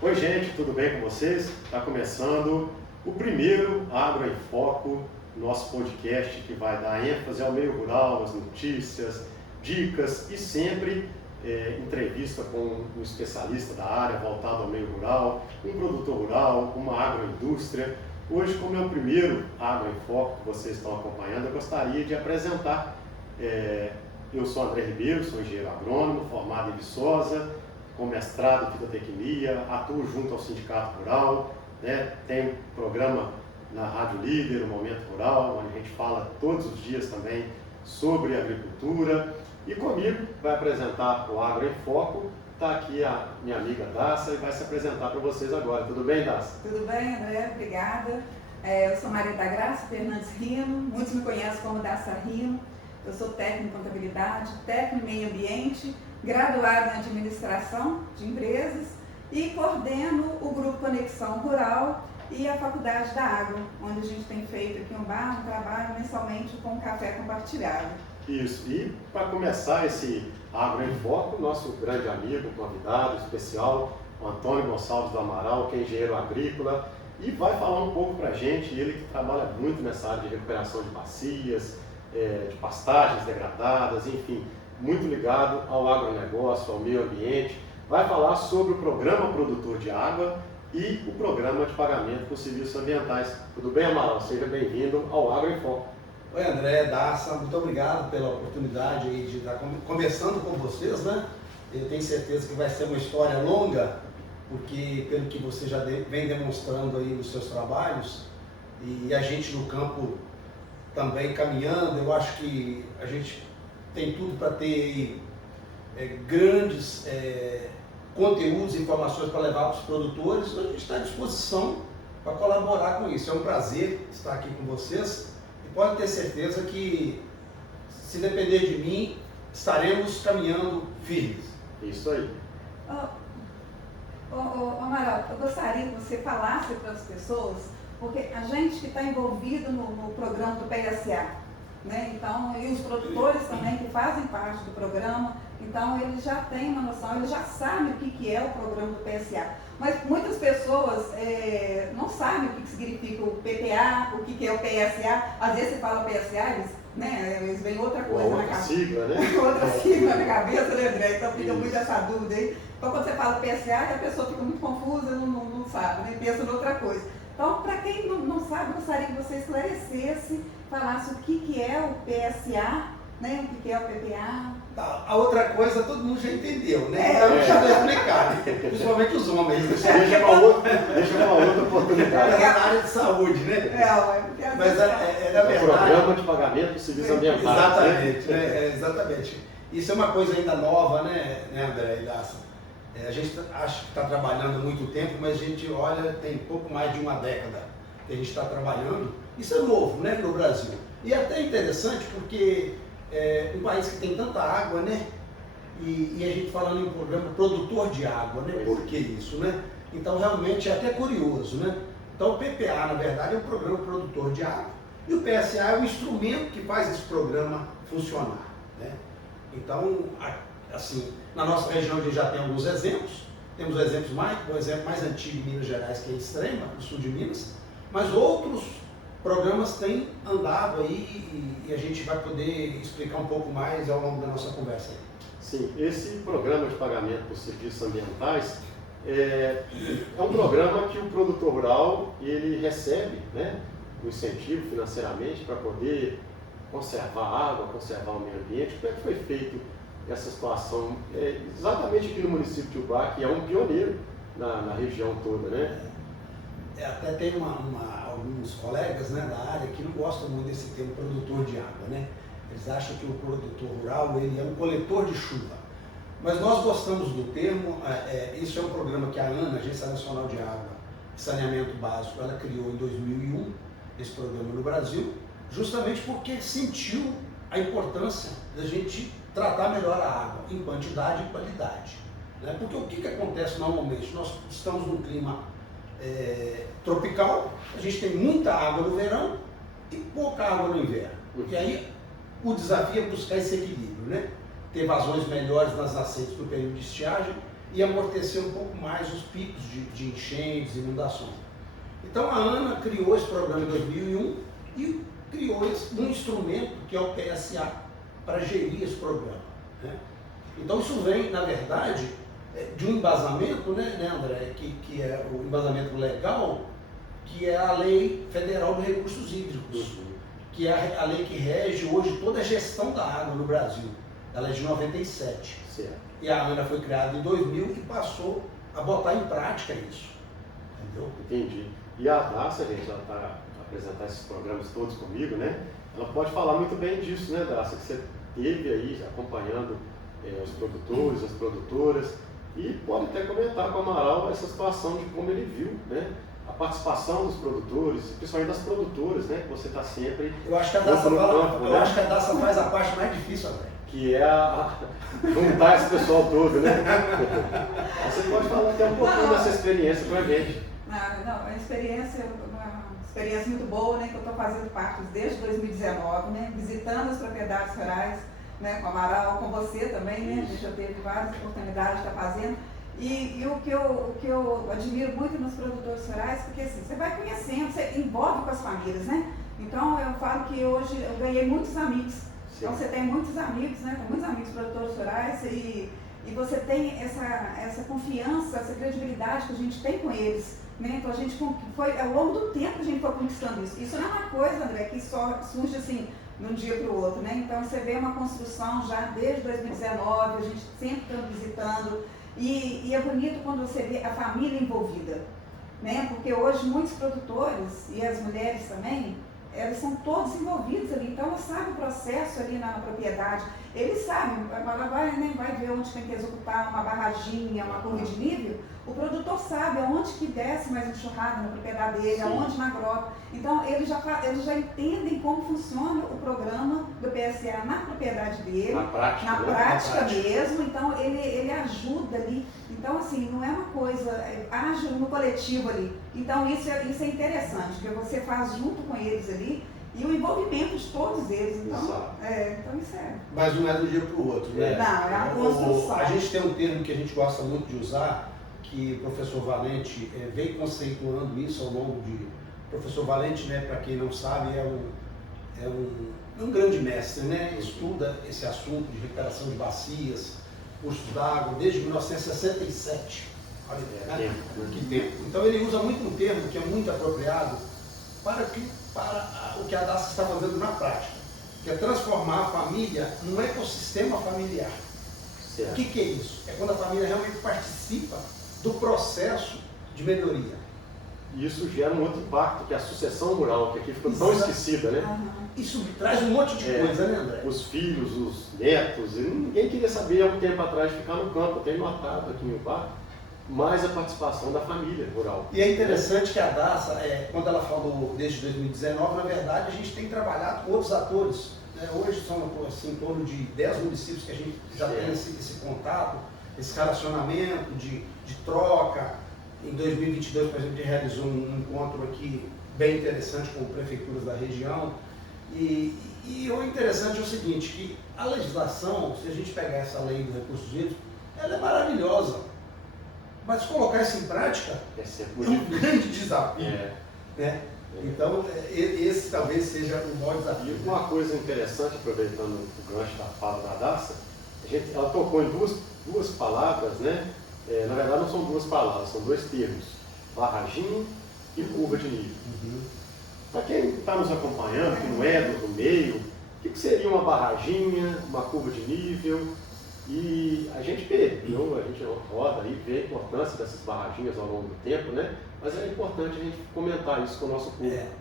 Oi gente, tudo bem com vocês? Está começando o primeiro Agro em Foco, nosso podcast que vai dar ênfase ao meio rural, às notícias, dicas e sempre entrevista com um especialista da área voltado ao meio rural, um produtor rural, uma agroindústria. Hoje, como é o primeiro Agro em Foco que vocês estão acompanhando, eu gostaria de apresentar. Eu sou André Ribeiro, sou engenheiro agrônomo, formado em Viçosa, com mestrado em fitotecnia, atuo junto ao Sindicato Rural, né? Tenho programa na Rádio Líder, o Momento Rural, onde a gente fala todos os dias também sobre agricultura. E comigo vai apresentar o Agro em Foco, está aqui a minha amiga Daça e vai se apresentar para vocês agora. Tudo bem, Daça? Tudo bem, André? Obrigada. Eu sou Maria da Graça Fernandes Rino, muitos me conhecem como Daça Rino. Eu sou técnico em contabilidade, técnico em meio ambiente, graduada em administração de empresas e coordeno o grupo Conexão Rural e a Faculdade da Agro, onde a gente tem feito aqui um trabalho mensalmente com um café compartilhado. Isso, e para começar esse Agro em Foco, nosso grande amigo, convidado especial, o Antônio Gonçalves do Amaral, que é engenheiro agrícola, e vai falar um pouco para a gente, ele que trabalha muito nessa área de recuperação de bacias, de pastagens degradadas, enfim, muito ligado ao agronegócio, ao meio ambiente. Vai falar sobre o Programa Produtor de Água e o Programa de Pagamento por Serviços Ambientais. Tudo bem, Amaral? Seja bem-vindo ao Agro em Foco. Oi, André, Daça, muito obrigado pela oportunidade aí de estar conversando com vocês, né? Eu tenho certeza que vai ser uma história longa, porque pelo que você já vem demonstrando aí nos seus trabalhos, e a gente no campo também caminhando, eu acho que a gente tem tudo para ter grandes conteúdos e informações para levar para os produtores. A gente está à disposição para colaborar com isso. É um prazer estar aqui com vocês e pode ter certeza que, se depender de mim, estaremos caminhando firmes. Isso aí. Amaral, eu gostaria que você falasse para as pessoas, porque a gente que está envolvido no programa do PSA, né? Então, e os produtores também que fazem parte do programa, então eles já têm uma noção, eles já sabem o que é o programa do PSA. Mas muitas pessoas não sabem o que significa o PPA, o que é o PSA. Às vezes você fala PSA, eles veem outra coisa na cabeça. Sigla, né? Outra sigla na cabeça, né, André? Então fica muito essa dúvida aí. Então quando você fala PSA, a pessoa fica muito confusa, não sabe, né? Pensa em outra coisa. Então, para quem não sabe, gostaria que você esclarecesse, falasse o que é o PSA, né? O que é o PPA. A outra coisa todo mundo já entendeu, né? Então já vou explicar, né? Principalmente os homens. Deixa uma outra oportunidade. É na área de saúde, né? Mas na verdade... Programa de Pagamento por Serviços Ambientais. Exatamente, né? Exatamente. Isso é uma coisa ainda nova, né, André e Daça? A gente acha que está trabalhando há muito tempo, mas a gente olha, tem pouco mais de uma década que a gente está trabalhando. Isso é novo, né, no Brasil. E é até interessante porque um país que tem tanta água, né, e a gente falando em um programa produtor de água, né, por que isso, né? Então realmente é até curioso, né? Então o PPA, na verdade, é um programa produtor de água e o PSA é o instrumento que faz esse programa funcionar, né? Então, assim, na nossa região a gente já tem alguns exemplos. Temos o exemplo mais antigo de Minas Gerais, que é Extrema, no sul de Minas, mas outros programas têm andado aí e a gente vai poder explicar um pouco mais ao longo da nossa conversa aí. Sim, esse programa de pagamento por serviços ambientais é um programa que o produtor rural ele recebe, né, um incentivo financeiramente para poder conservar a água, conservar o meio ambiente. Como é que foi feito essa situação? Exatamente aqui no município de Ubá, que é um pioneiro na região toda, né? Até tem alguns colegas, né, da área que não gostam muito desse termo produtor de água, né? Eles acham que o produtor rural ele é um coletor de chuva. Mas nós gostamos do termo. Isso é um programa que a ANA, Agência Nacional de Água e Saneamento Básico, ela criou em 2001, esse programa no Brasil, justamente porque sentiu a importância da gente tratar melhor a água, em quantidade e qualidade, né? Porque o que acontece normalmente? Nós estamos num clima tropical, a gente tem muita água no verão e pouca água no inverno. E aí o desafio é buscar esse equilíbrio, né? Ter vazões melhores nas nascentes no período de estiagem e amortecer um pouco mais os picos de enchentes, inundações. Então a ANA criou esse programa em 2001 e criou um instrumento que é o PSA para gerir esse programa, né? Então isso vem, na verdade, de um embasamento, né, André, que é o embasamento legal, que é a Lei Federal de Recursos Hídricos, que é a lei que rege hoje toda a gestão da água no Brasil. Ela é de 97. Certo. E a ANA foi criada em 2000 e passou a botar em prática isso. Entendeu? Entendi. E a Daça, gente, já está apresentar esses programas todos comigo, né? Ela pode falar muito bem disso, né, Daça? Que você teve aí acompanhando os produtores, as produtoras, e pode até comentar com o Amaral essa situação de como ele viu, né? A participação dos produtores, principalmente das produtoras, né? Que você está sempre. Eu acho que a Daça faz a parte mais difícil, André. Que é juntar esse pessoal todo, né? Você pode falar até um pouquinho dessa experiência com a gente. Não, uma experiência muito boa, né? Que eu estou fazendo parte desde 2019, né? Visitando as propriedades rurais, né? Com o Amaral, com você também, né? A gente já teve várias oportunidades de estar fazendo. E o que eu admiro muito nos produtores rurais, porque assim, você vai conhecendo, você envolve com as famílias, né? Então eu falo que hoje eu ganhei muitos amigos. Sim. Então você tem muitos amigos, né? Tem muitos amigos produtores rurais e você tem essa confiança, essa credibilidade que a gente tem com eles, né? Então a gente foi, ao longo do tempo a gente foi conquistando isso. Isso não é uma coisa, André, que só surge assim de um dia para o outro, né? Então você vê uma construção já desde 2019, a gente sempre está visitando. E é bonito quando você vê a família envolvida, né? Porque hoje muitos produtores e as mulheres também, elas são todos envolvidos ali, então elas sabem o processo ali na propriedade, eles sabem, ela vai ver onde tem que executar uma barraginha, uma curva de nível, o produtor sabe aonde que desce mais enxurrada na propriedade dele, aonde na grota, então eles já entendem como funciona o programa do PSA na propriedade dele, na prática mesmo, então ele ajuda ali, então assim, não é uma coisa, age no coletivo ali, então isso é interessante, porque você faz junto com eles ali, e o envolvimento de todos eles, então, então isso é. Mas não é do dia para o outro, né? Não, é uma construção. A gente tem um termo que a gente gosta muito de usar, que o professor Valente vem conceituando isso ao longo de... O professor Valente, né, para quem não sabe, é um grande mestre, né? Estuda esse assunto de recuperação de bacias, cursos d'água, desde 1967. Olha, que tempo. Então ele usa muito um termo que é muito apropriado para o que a Daça está fazendo na prática, que é transformar a família num ecossistema familiar. Certo. O que é isso? É quando a família realmente participa do processo de melhoria. E isso gera um outro impacto, que é a sucessão rural, que aqui ficou tão esquecida, né? Isso traz um monte de coisa, né, André? Os filhos, os netos, ninguém queria saber há um tempo atrás de ficar no campo. Eu tenho notado aqui no bar mais a participação da família rural. E é interessante que a Daça, quando ela falou desde 2019, na verdade a gente tem trabalhado com outros atores. Né? Hoje são assim, em torno de 10 municípios que a gente já tem esse contato, esse relacionamento de troca. Em 2022, por exemplo, a gente realizou um encontro aqui bem interessante com prefeituras da região. E o interessante é o seguinte, que a legislação, se a gente pegar essa lei dos recursos hídricos, ela é maravilhosa. Mas colocar isso em prática é um grande desafio. Né? Então, esse talvez seja o maior desafio. E uma coisa interessante, aproveitando o gancho da fala da Daça, ela tocou em duas palavras, né? Na verdade não são duas palavras, são dois termos, barraginho e curva de nível. Para quem está nos acompanhando, que não é do meio, o que seria uma barraginha, uma curva de nível? E a gente vê, a gente roda e vê a importância dessas barraginhas ao longo do tempo, né? Mas é importante a gente comentar isso com o nosso público.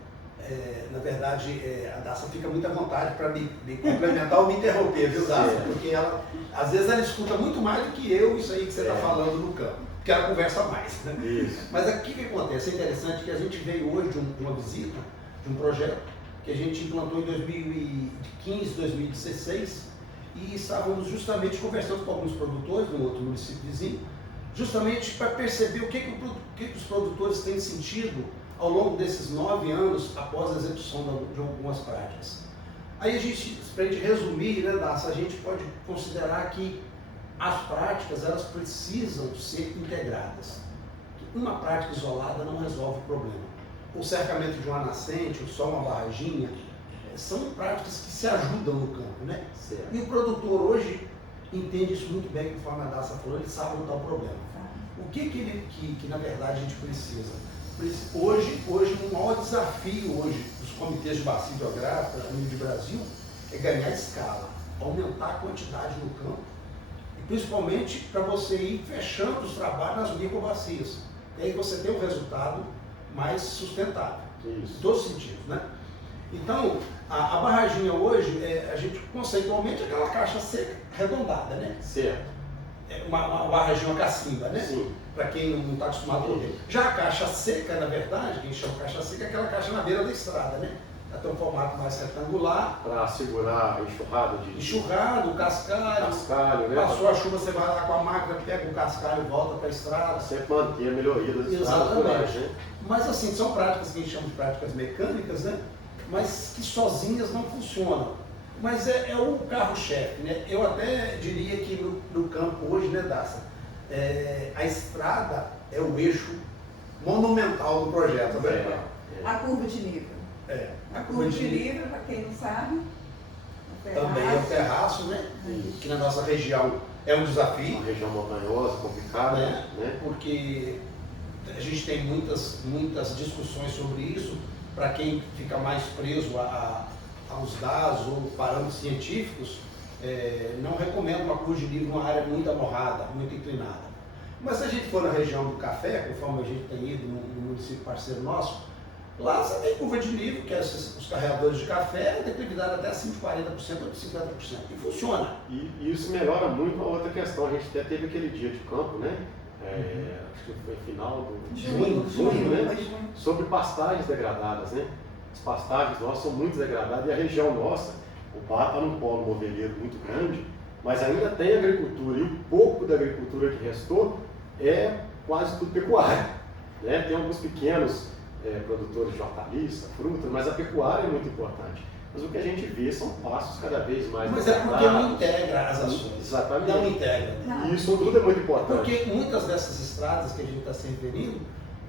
Na verdade, a Daça fica muito à vontade para me complementar ou me interromper, viu, Daça? Porque ela, às vezes ela escuta muito mais do que eu isso aí que você está falando no campo, porque ela conversa mais. Né? Isso. Mas aqui o que acontece? É interessante que a gente veio hoje de uma visita, de um projeto que a gente implantou em 2015, 2016, e estávamos justamente conversando com alguns produtores no outro município vizinho, justamente para perceber o que os produtores têm sentido ao longo desses 9 anos após a execução de algumas práticas. Aí a gente, para a gente resumir, né, Daça, a gente pode considerar que as práticas elas precisam ser integradas. Uma prática isolada não resolve o problema. O cercamento de uma nascente, ou só uma barraginha, são práticas que se ajudam no campo, né? Certo. E o produtor hoje entende isso muito bem, conforme a Daça falou, ele sabe onde está o problema. O que na verdade a gente precisa? Hoje o maior desafio hoje dos comitês de bacia hidrográfica no nível de Brasil é ganhar escala, aumentar a quantidade no campo, e principalmente para você ir fechando os trabalhos nas microbacias. E aí você tem um resultado mais sustentável, Isso. em todos os sentidos, né? Então, a barraginha hoje, a gente conceitualmente é aquela caixa seca, arredondada, né? Certo. É uma barraginha, uma cacimba, né? Sim. Para quem não está acostumado a ouvir. Já a caixa seca, na verdade, quem chama caixa seca é aquela caixa na beira da estrada, né? Ela tem um formato mais retangular. Para segurar a enxurrada de Enxurrado, cascalho. cascalho, né? Passou a chuva, você vai lá com a máquina, pega o cascalho e volta para a estrada. Sempre manter a melhoria das estradas Exatamente. rurais, né? Mas assim, são práticas que a gente chama de práticas mecânicas, né? Mas que sozinhas não funcionam. Mas é o carro-chefe, né? Eu até diria que no campo hoje, né, Daça? A estrada é o eixo monumental do projeto, né? A curva de nível. A curva de nível, para quem não sabe, Também é o terraço, né? Que na nossa região é um desafio. Uma região montanhosa, complicada, né? Porque a gente tem muitas discussões sobre isso. Para quem fica mais preso aos dados ou parâmetros científicos, não recomendo uma curva de nível numa área muito amorrada, muito inclinada. Mas se a gente for na região do Café, conforme a gente tem ido no município parceiro nosso, lá você tem curva de nível, que é os carregadores de café, a declividade até acima de 40% ou de 50%. E funciona. E isso melhora muito a outra questão. A gente até teve aquele dia de campo, né? Acho que foi final do junho, né? Sobre pastagens degradadas, né? As pastagens nossas são muito degradadas e a região nossa, o Pará está num polo moveleiro muito grande, mas ainda tem agricultura e o pouco da agricultura que restou é quase tudo pecuária, né? Tem alguns pequenos produtores de hortaliça, fruta, mas a pecuária é muito importante. Mas o que a gente vê são passos cada vez mais Mas é porque não integra as ações. Exatamente. Não integra. E isso tudo é muito importante. Porque muitas dessas estradas que a gente está se referindo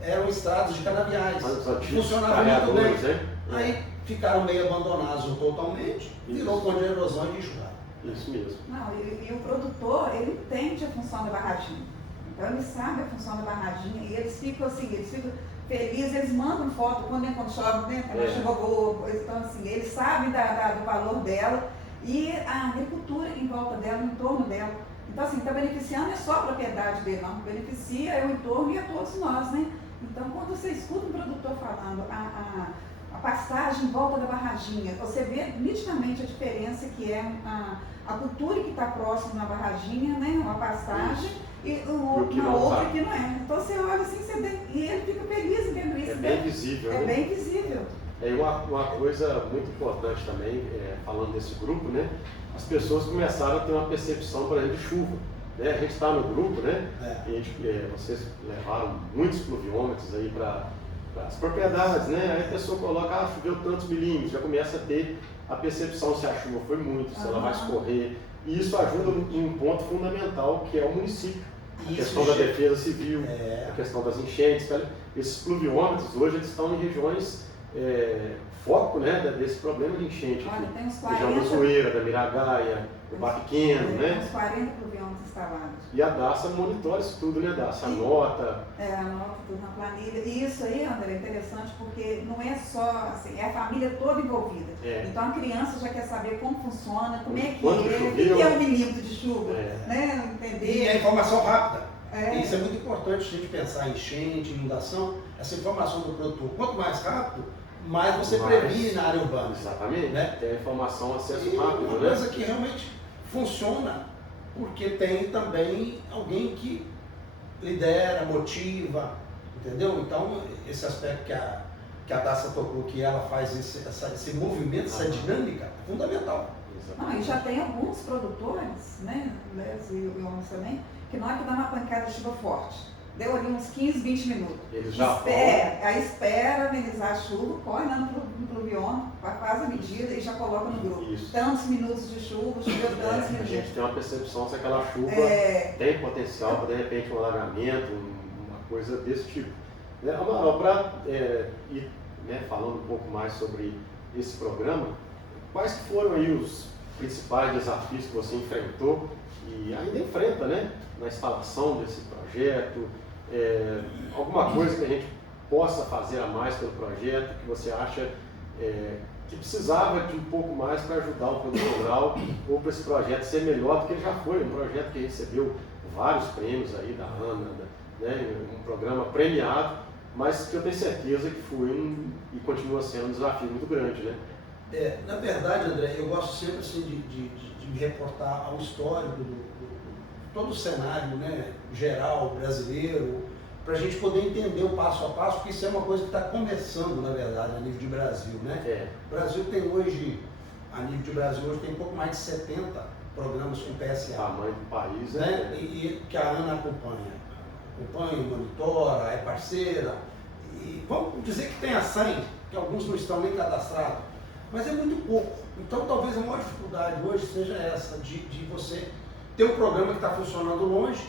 eram estradas de canaviais. Funcionavam muito bem. Né? Aí ficaram meio abandonados ou totalmente, virou um ponto de erosão e de enxurrada. Isso mesmo. Não, e o produtor, ele entende a função da barraginha. Então ele sabe a função da barraginha e eles ficam felizes, eles mandam foto quando chove, né? Quando chuva boa, então assim, eles sabem do valor dela e a agricultura em volta dela, em torno dela. Então assim, está beneficiando não é só a propriedade dele, não, beneficia o entorno e a todos nós, né? Então quando você escuta um produtor falando a passagem em volta da barraginha, você vê nitidamente a diferença que é a cultura que está próxima na barraginha, né? Uma pastagem. E uma outra que não é. Então você olha assim, e ele fica feliz vendo isso. É bem visível. É bem visível. É uma coisa muito importante também, falando desse grupo, né? As pessoas começaram a ter uma percepção, por exemplo, de chuva. Né? A gente está no grupo, né? E vocês levaram muitos pluviômetros aí para as propriedades, né? Aí a pessoa coloca, choveu tantos milímetros, já começa a ter a percepção se a chuva foi muito, se ela vai escorrer. E isso ajuda em um ponto fundamental, que é o município. A questão da defesa civil, a questão das enchentes. Esses pluviômetros hoje eles estão em regiões foco, né, desse problema de enchente. Olha, tem uns 40... Região da Zoeira, da Miragaia, do Bar Pequeno, né? Tem uns 40 pluviômetros instalados. E a Daça monitora isso tudo, né, Daça? Anota. Anota tudo na planilha. E isso aí, André, é interessante porque não é só, assim, é a família toda envolvida. Então a criança já quer saber como funciona, como é que o que é um milímetro de chuva, né? Entender. E a informação rápida. Isso é muito importante a gente pensar em enchente, inundação, essa informação do produtor. Quanto mais rápido, mais você previne na área urbana. Exatamente. Né? Tem a informação, acesso e rápido, uma né? coisa que realmente funciona, porque tem também alguém que lidera, motiva, entendeu? Então, esse aspecto que a Daça tocou, que ela faz esse movimento, essa dinâmica, é fundamental. E já tem alguns produtores, né, e homens também, que na hora que dá uma pancada de chuva forte, deu ali uns 15, 20 minutos. Eles já Aí espera amenizar a chuva, corre lá no pluviômetro, faz a medida e já coloca no grupo. Isso. Tantos minutos de chuva, choveu tantos A minutos. gente tem uma percepção se aquela chuva tem potencial para, de repente, um alagamento, uma coisa desse tipo. Né, Amaral, para ir falando um pouco mais sobre esse programa, quais foram aí os principais desafios que você enfrentou e ainda enfrenta, né, na instalação desse projeto? Alguma coisa que a gente possa fazer a mais pelo projeto, que você acha que precisava de um pouco mais para ajudar o produtor rural ou para esse projeto ser melhor do que ele já foi? Um projeto que recebeu vários prêmios aí da ANA, né, um programa premiado, mas que eu tenho certeza que foi e continua sendo um desafio muito grande, né? Na verdade, André, eu gosto sempre assim, de me reportar ao histórico todo o cenário, né, geral, brasileiro, para a gente poder entender o passo a passo, porque isso é uma coisa que está começando, na verdade, a nível de Brasil, né? O Brasil tem hoje, a nível de Brasil, hoje tem pouco mais de 70 programas com PSA. O tamanho do país, né? E que a ANA acompanha, monitora, é parceira, e vamos dizer que tenha 100, que alguns não estão nem cadastrados, mas é muito pouco. Então talvez a maior dificuldade hoje seja essa, de você ter um programa que está funcionando longe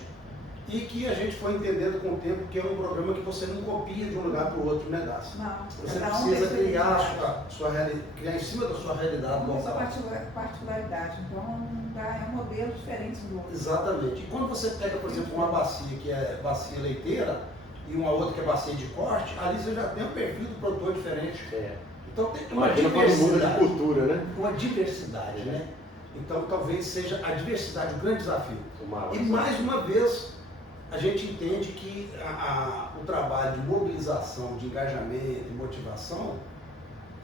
e que a gente foi entendendo com o tempo que é um programa que você não copia de um lugar para o outro, né, Dácia? Não, você precisa criar em cima da sua realidade local. Essa local. particularidade, então é um modelo diferente do outro. Exatamente. E quando você pega, por exemplo, uma bacia que é bacia leiteira e uma outra que é bacia de corte, ali você já tem um perfil do produtor diferente. Então tem uma Imagina quando muda de cultura, né? Uma diversidade, né? Então talvez seja a diversidade o grande desafio. E mais uma vez a gente entende que o trabalho de mobilização, de engajamento e motivação,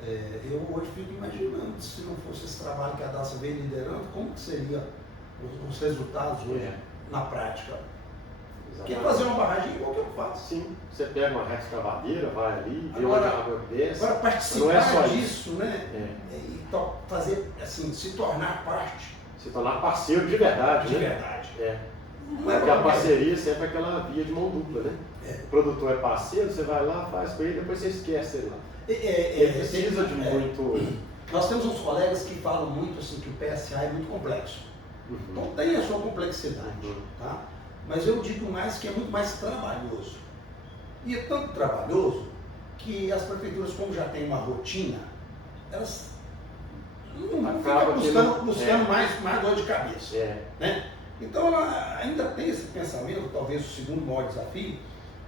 eu hoje fico imaginando se não fosse esse trabalho que a Dácia vem liderando, como que seria os resultados hoje na prática. Porque fazer uma barragem igual que eu faço. Sim, você pega uma reta escavadeira, vai ali, vê onde a água desce. Agora participar não é só disso, né? E fazer, assim, se tornar parte. Se tornar parceiro de verdade, De né? verdade. Porque a parceria é sempre aquela via de mão dupla, né? O produtor é parceiro, você vai lá, faz com ele, depois você esquece ele lá. Ele precisa de muito... Nós temos uns colegas que falam muito assim que o PSA é muito complexo. Então tem a sua complexidade, tá? Mas eu digo mais que é muito mais trabalhoso. E é tanto trabalhoso que as prefeituras, como já têm uma rotina, elas não ficam buscando mais dor de cabeça. Né? Então ela ainda tem esse pensamento, talvez o segundo maior desafio,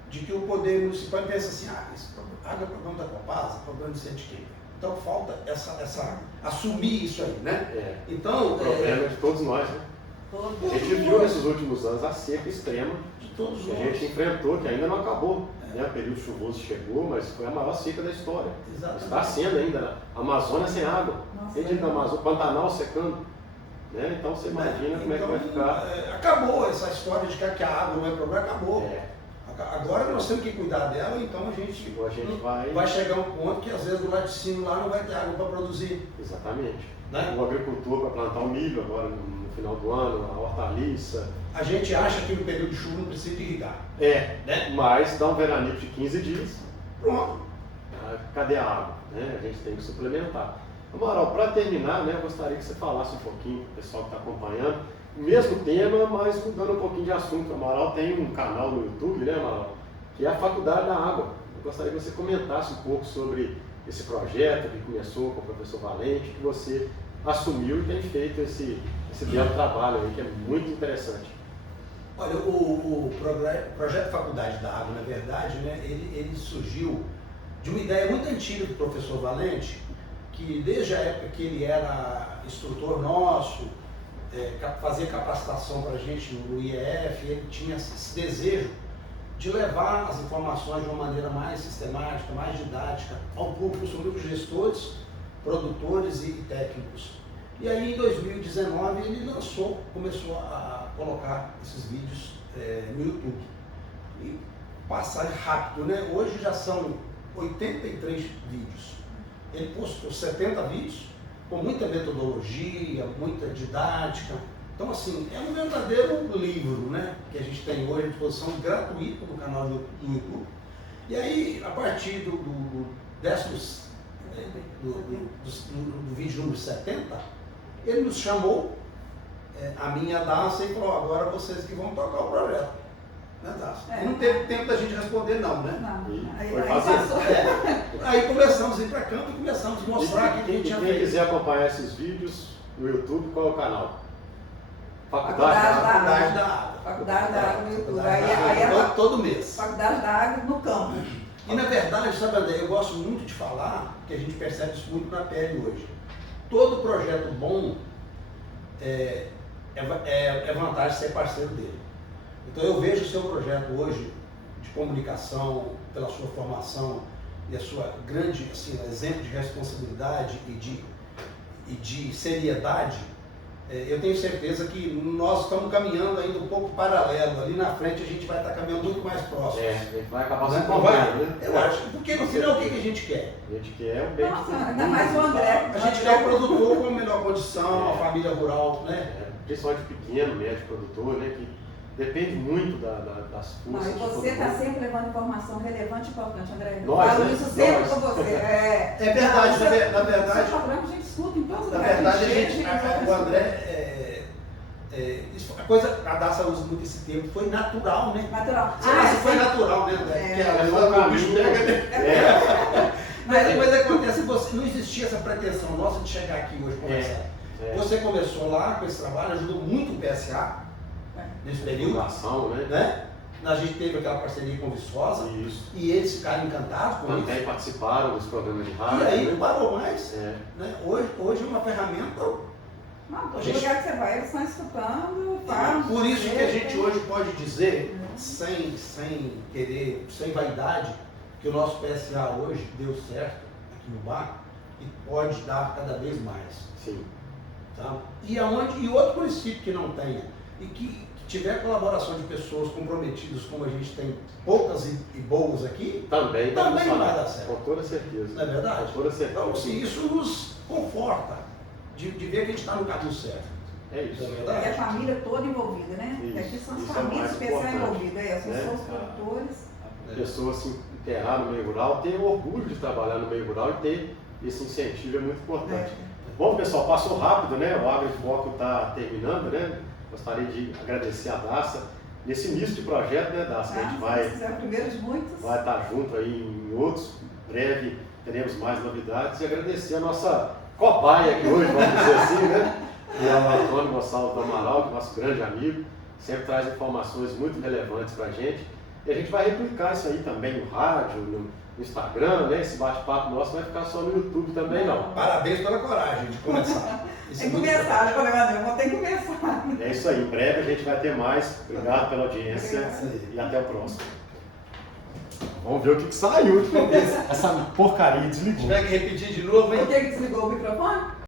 de que o poder municipal pensa assim, esse água é problema da Copasa, problema de Centro Químico. Então falta assumir isso aí, né? Então, o problema é de todos nós, né? A gente viu nesses últimos anos a seca extrema de todos que a gente enfrentou, que ainda não acabou. Né? O período chuvoso chegou, mas foi a maior seca da história. Exatamente. Está sendo ainda. A Amazônia sem água. Tem gente da Amazônia, Pantanal secando. Né? Então você imagina como é que vai ficar. Acabou essa história de que a água não é problema, acabou. Agora nós temos que cuidar dela, então a gente vai chegar a um ponto que às vezes do lado de cima lá não vai ter água para produzir. Exatamente. Né? O agricultor para plantar o milho agora no final do ano, a hortaliça. A gente acha que no período de chuva não precisa de irrigar. Né? Mas dá um veranico de 15 dias. Pronto. Cadê a água? Né? A gente tem que suplementar. Amaral, para terminar, né, eu gostaria que você falasse um pouquinho para o pessoal que está acompanhando, o mesmo tema, mas mudando um pouquinho de assunto. O Amaral tem um canal no YouTube, né, Amaral, que é a Faculdade da Água. Eu gostaria que você comentasse um pouco sobre esse projeto que começou com o professor Valente, que você assumiu e tem feito esse belo trabalho aí, que é muito interessante. Olha, o projeto Faculdade da Água, na verdade, né, ele surgiu de uma ideia muito antiga do professor Valente, que desde a época que ele era instrutor nosso, fazia capacitação para a gente no IEF, ele tinha esse desejo de levar as informações de uma maneira mais sistemática, mais didática ao público, sobretudo os gestores, produtores e técnicos. E aí em 2019 ele começou a colocar esses vídeos no YouTube. E passar rápido, né? Hoje já são 83 vídeos. Ele postou 70 vídeos, com muita metodologia, muita didática, Então, assim, é um verdadeiro livro, né? Que a gente tem hoje à disposição gratuito no canal do YouTube. E aí, a partir do vídeo número 70, ele nos chamou, a minha Daça, e falou, agora vocês que vão tocar o projeto. Né, Daça? Não teve tempo da gente responder não, né? Não. Aí Foi passou. Aí começamos a ir para campo e começamos a mostrar que a gente tinha Quem feito. quiser acompanhar esses vídeos no YouTube, qual é o canal? Faculdade Faculdade da Água. Faculdade da Água no YouTube. Faculdade Aí da é Água, todo mês. Faculdade da Água no campo. E na verdade, sabe, André, eu gosto muito de falar, que a gente percebe isso muito na pele hoje. Todo projeto bom é vantagem ser parceiro dele. Então eu vejo o seu projeto hoje de comunicação, pela sua formação e a sua grande exemplo de responsabilidade e de seriedade. Eu tenho certeza que nós estamos caminhando ainda um pouco paralelo. Ali na frente a gente vai estar caminhando muito mais próximo. A gente vai acabar se Não vai? encontrando, né? Eu acho, porque no final o que a gente quer? A gente quer o bem de Nossa, todo ainda mundo. mais o André. A gente quer o produtor com a melhor condição, a família rural, né? Principalmente pequeno, médio produtor, né? Que depende muito das Não, forças. e você está sempre levando informação relevante e importante, André. Eu Nós, falo né? isso sempre Nós. com você. É verdade, na verdade. O seu programa a gente escuta em todos os Na lugares. verdade, gente o André, a Daça usa muito esse termo, foi natural, né? Natural. Isso foi natural, né, André? Porque a Foi lua um do bicho caminho, pega, né? É, Mas acontece, não existia essa pretensão nossa de chegar aqui hoje conversar. Você começou lá com esse trabalho, ajudou muito o PSA nesse período, divulgação, né? A gente teve aquela parceria com o Viçosa Isso. e eles ficaram encantados com Também isso. participaram dos programas de rádio. E aí né? não parou mais. É. Né? Hoje é uma ferramenta. Não, todo lugar que você vai, eles estão escutando, falam. Por isso que a gente hoje pode dizer, sem vaidade, que o nosso PSA hoje deu certo aqui no bar e pode dar cada vez mais. Sim. Tá? E outro município que não tenha e que tiver colaboração de pessoas comprometidas, como a gente tem poucas e boas aqui, Também vai falar. dar certo. Com toda certeza. Não é verdade? Com toda certeza. Então, assim, isso nos conforta de ver que a gente está no caminho certo. É isso. Não é E verdade? a família toda envolvida, né? Isso, Aqui são as isso é o famílias mais especiais importante, envolvidas, são né? só os produtores. A pessoa se enterrar no meio rural, ter orgulho de trabalhar no meio rural e ter esse incentivo é muito importante. Bom, pessoal, passou rápido, né? O Agro em Foco está terminando, né? Gostaria de agradecer a Daça nesse início de projeto, né, Daça? Que a gente vai É o primeiro de muitos. vai estar junto aí em outros. Em breve teremos mais novidades e agradecer a nossa cobaia aqui hoje, vamos dizer assim, né? E ao Antônio Gonçalves do Amaral, que é nosso grande amigo, sempre traz informações muito relevantes para a gente. E a gente vai replicar isso aí também no rádio, no Instagram, né? Esse bate-papo nosso vai ficar só no YouTube também, não. Parabéns pela coragem de começar. Isso Tem que é muito começar, né, colega? Eu vou ter que começar. É isso aí, em breve a gente vai ter mais. Obrigado pela audiência Obrigado. e até o próximo. Vamos ver o que saiu. Essa porcaria Se desligou. tiver que repetir de novo, hein? Por que desligou o microfone?